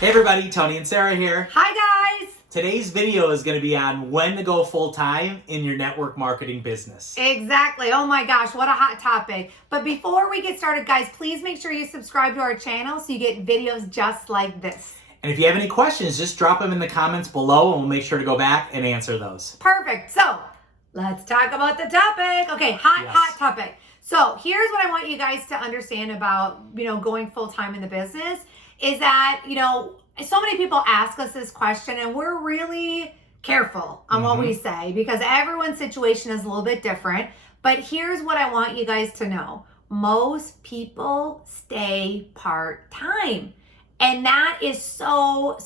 Hey everybody, Tony and Sarah here. Hi guys! Today's video is going to be on when to go full-time in your network marketing business. Exactly. Oh my gosh, what a hot topic. But before we get started, guys, please make sure you subscribe to our channel so you get videos just like this. And if you have any questions, just drop them in the comments below and we'll make sure to go back and answer those. Perfect. So, let's talk about the topic. Okay, hot topic. So, here's what I want you guys to understand about, going full-time in the business is that, so many people ask us this question and we're really careful on what we say because everyone's situation is a little bit different. But here's what I want you guys to know. Most people stay part-time. And that is so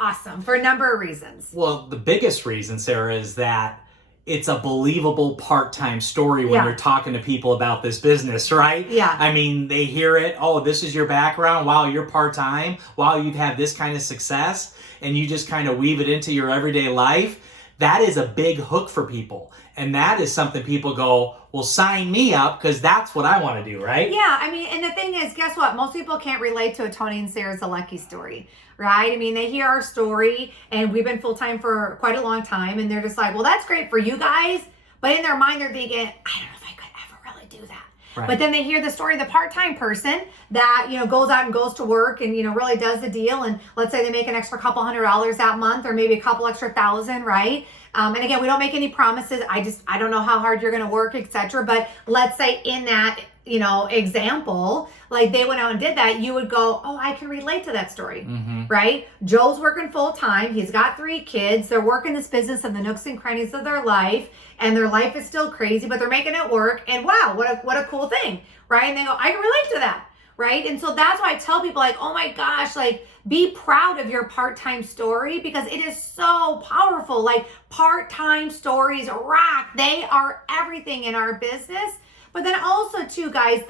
awesome for a number of reasons. Well, the biggest reason, Sarah, is that it's a believable part-time story when you're talking to people about this business, right? Yeah. I mean, they hear it, oh, this is your background, wow, you're part-time, wow, you've had this kind of success, and you just kind of weave it into your everyday life. That is a big hook for people. And that is something people go, well, sign me up because that's what I want to do, right? Yeah, I mean, and the thing is, guess what? Most people can't relate to a Tony and Sarah Zolecki story, right? I mean, they hear our story and we've been full-time for quite a long time and they're just like, well, that's great for you guys. But in their mind, they're thinking, I don't know if I could ever really do that. Right. But then they hear the story of the part-time person that, goes out and goes to work and, really does the deal. And let's say they make an extra couple $100s that month or maybe a couple extra $1,000, right? And again, we don't make any promises. I don't know how hard you're going to work, etc. But let's say in that, example, like they went out and did that, you would go, oh, I can relate to that story, right? Joe's working full time. He's got 3 kids. They're working this business in the nooks and crannies of their life, and their life is still crazy, but they're making it work. And wow, what a cool thing, right? And they go, I can relate to that, right? And so that's why I tell people, like, oh my gosh, like, be proud of your part-time story because it is so powerful. Like, part-time stories rock. They are everything in our business. But then also too, guys,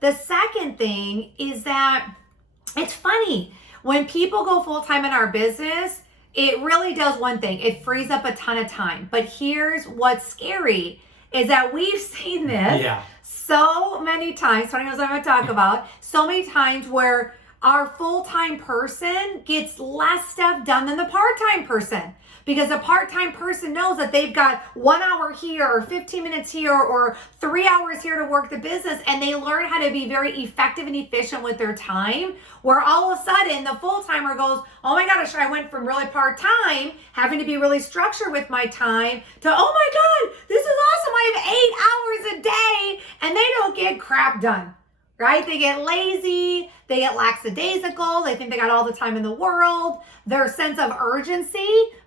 the second thing is that it's funny. When people go full-time in our business, it really does one thing. It frees up a ton of time. But here's what's scary is that we've seen this so many times. Tony knows what I'm going to talk about. So many times where our full-time person gets less stuff done than the part-time person. Because a part-time person knows that they've got 1 hour here or 15 minutes here or 3 hours here to work the business, and they learn how to be very effective and efficient with their time, where all of a sudden the full-timer goes, oh my gosh, I went from really part-time, having to be really structured with my time, to, oh my God, this is awesome, I have 8 hours a day, and they don't get crap done. Right? They get lazy, they get lackadaisical, they think they got all the time in the world. Their sense of urgency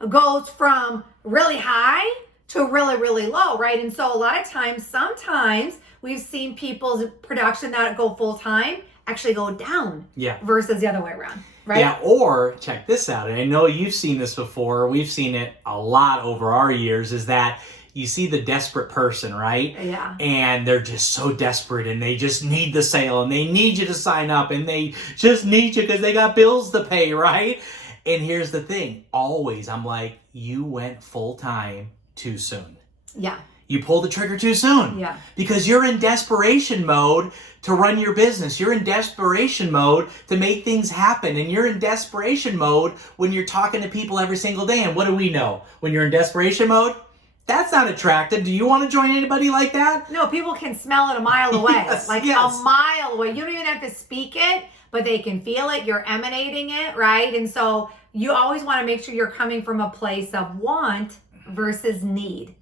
goes from really high to really, really low, right? And so a lot of times, sometimes we've seen people's production that go full-time actually go down versus the other way around, right? Yeah, or check this out, and I know you've seen this before, we've seen it a lot over our years, is that you see the desperate person, right? Yeah. And they're just so desperate and they just need the sale and they need you to sign up and they just need you because they got bills to pay, right? And here's the thing. Always, I'm like, you went full-time too soon. Yeah. You pulled the trigger too soon. Yeah. Because you're in desperation mode to run your business. You're in desperation mode to make things happen. And you're in desperation mode when you're talking to people every single day. And what do we know? When you're in desperation mode, that's not attractive. Do you want to join anybody like that? No, people can smell it a mile away. Yes. A mile away. You don't even have to speak it, but they can feel it. You're emanating it, right? And so you always want to make sure you're coming from a place of want versus need,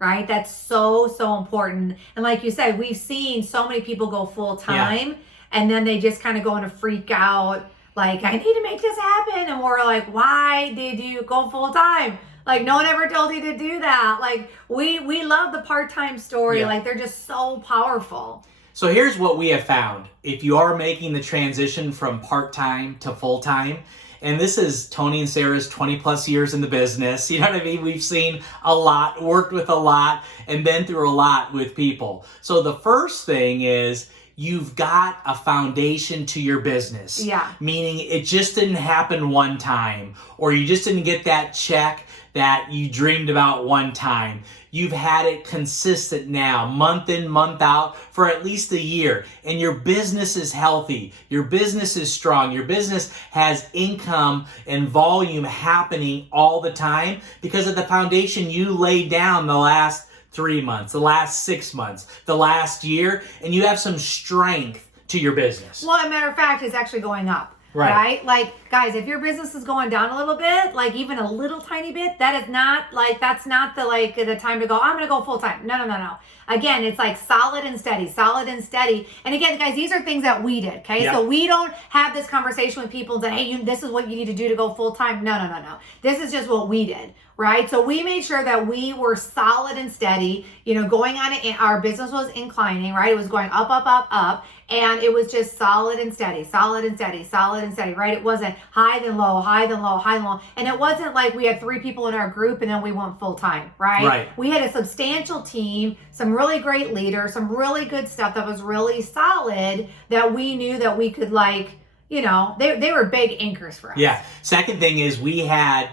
right? That's so important. And like you said, we've seen so many people go full time and then they just kind of go into freak out. Like, I need to make this happen. And we're like, why did you go full time? Like, no one ever told you to do that. Like, we love the part-time story. Like, they're just so powerful. So here's what we have found. If you are making the transition from part-time to full-time, and this is Tony and Sarah's 20 plus years in the business, you know what I mean? We've seen a lot, worked with a lot, and been through a lot with people. So the first thing is, you've got a foundation to your business. Yeah. Meaning it just didn't happen one time, or you just didn't get that check that you dreamed about one time. You've had it consistent now, month in, month out, for at least a year. And your business is healthy. Your business is strong. Your business has income and volume happening all the time because of the foundation you laid down the last 3 months, the last 6 months, the last year, and you have some strength to your business. Well, as a matter of fact, it's actually going up. Right? Like, guys, if your business is going down a little bit, like even a little tiny bit, that's not the time to go, I'm going to go full time. No. Again, it's like solid and steady, solid and steady. And again, guys, these are things that we did. Okay. Yeah. So we don't have this conversation with people that, hey, this is what you need to do to go full time. No. This is just what we did. Right. So we made sure that we were solid and steady, going on it. Our business was inclining, right? It was going up, up, up, up. And it was just solid and steady, solid and steady, solid and steady, right? It wasn't high then low, high then low, high then low. And it wasn't like we had 3 people in our group and then we went full time, right? Right. We had a substantial team, some really great leaders, some really good stuff that was really solid that we knew that we could they were big anchors for us. Yeah. Second thing is we had,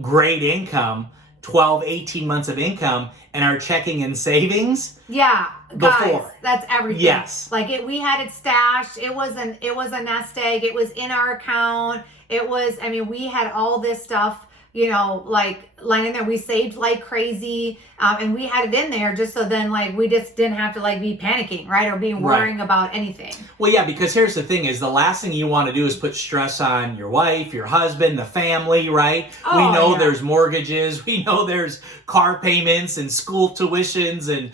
great income, 12, 18 months of income, and our checking and savings. Yeah, guys, before. That's everything. Yes. We had it stashed. It was a nest egg. It was in our account. We had all this stuff, lying in there. We saved like crazy. And we had it in there just so then we just didn't have to be panicking, right? Or be worrying about anything. Well, yeah, because here's the thing is the last thing you want to do is put stress on your wife, your husband, the family, right? Oh, we know yeah. There's mortgages. We know there's car payments and school tuitions and,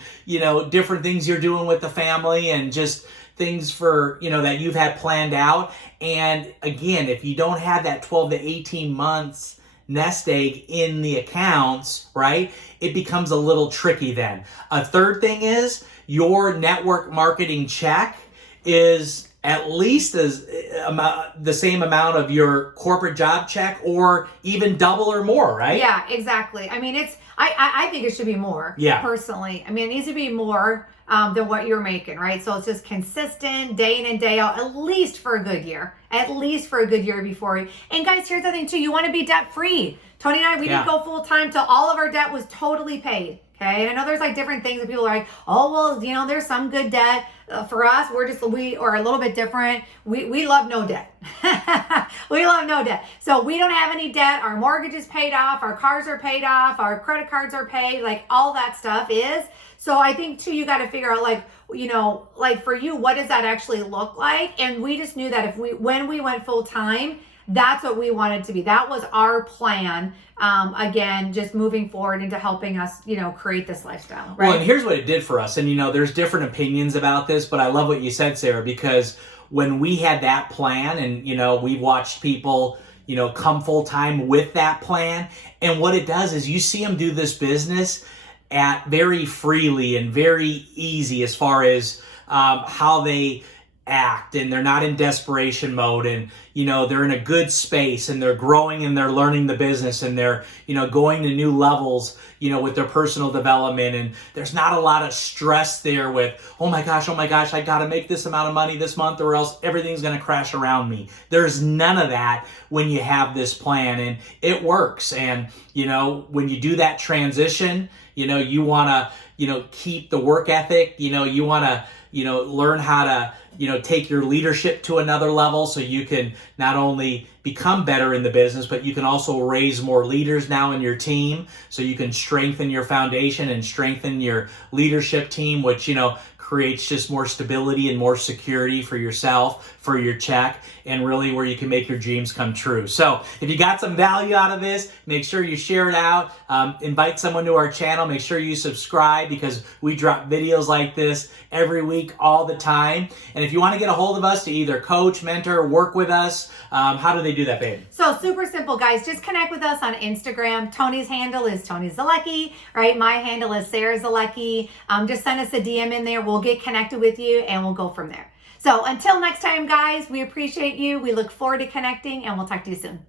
different things you're doing with the family and just things for, that you've had planned out. And again, if you don't have that 12 to 18 months nest egg in the accounts, right, it becomes a little tricky then. A third thing is your network marketing check is at least the same amount of your corporate job check or even double or more, right? Yeah, exactly. I think it should be more. Yeah. Personally. It needs to be more than what you're making, right? So it's just consistent day in and day out, at least for a good year. At least for a good year before. And guys, here's the thing too. You want to be debt free. Tony and I, we didn't go full time till all of our debt was totally paid. Okay. And I know there's different things that people are like, oh, well, there's some good debt. For us, we are a little bit different. We love no debt. We love no debt. So we don't have any debt. Our mortgage is paid off. Our cars are paid off. Our credit cards are paid. All that stuff is. So I think too, you got to figure out for you, what does that actually look like? And we just knew that when we went full time, that's what we wanted to be. That was our plan. Again, just moving forward into helping us, create this lifestyle. Right? Well, and here's what it did for us. And, there's different opinions about this, but I love what you said, Sarah, because when we had that plan and, we watched people, come full time with that plan. And what it does is you see them do this business at very freely and very easy as far as how they act, and they're not in desperation mode, and they're in a good space and they're growing and they're learning the business and they're going to new levels with their personal development, and there's not a lot of stress there with oh my gosh I gotta make this amount of money this month or else everything's gonna crash around me. There's none of that when you have this plan, and it works. And when you do that transition, you want to keep the work ethic, you want to learn how to take your leadership to another level so you can not only become better in the business, but you can also raise more leaders now in your team so you can strengthen your foundation and strengthen your leadership team, which creates just more stability and more security for yourself, for your check, and really where you can make your dreams come true. So if you got some value out of this, make sure you share it out. Invite someone to our channel. Make sure you subscribe because we drop videos like this every week, all the time. And if you want to get a hold of us to either coach, mentor, work with us, how do they do that, babe? So super simple, guys. Just connect with us on Instagram. Tony's handle is Tony Zolecki, right? My handle is Sarah Zolecki. Just send us a DM in there. We'll get connected with you and we'll go from there. So until next time, guys, we appreciate you. We look forward to connecting and we'll talk to you soon.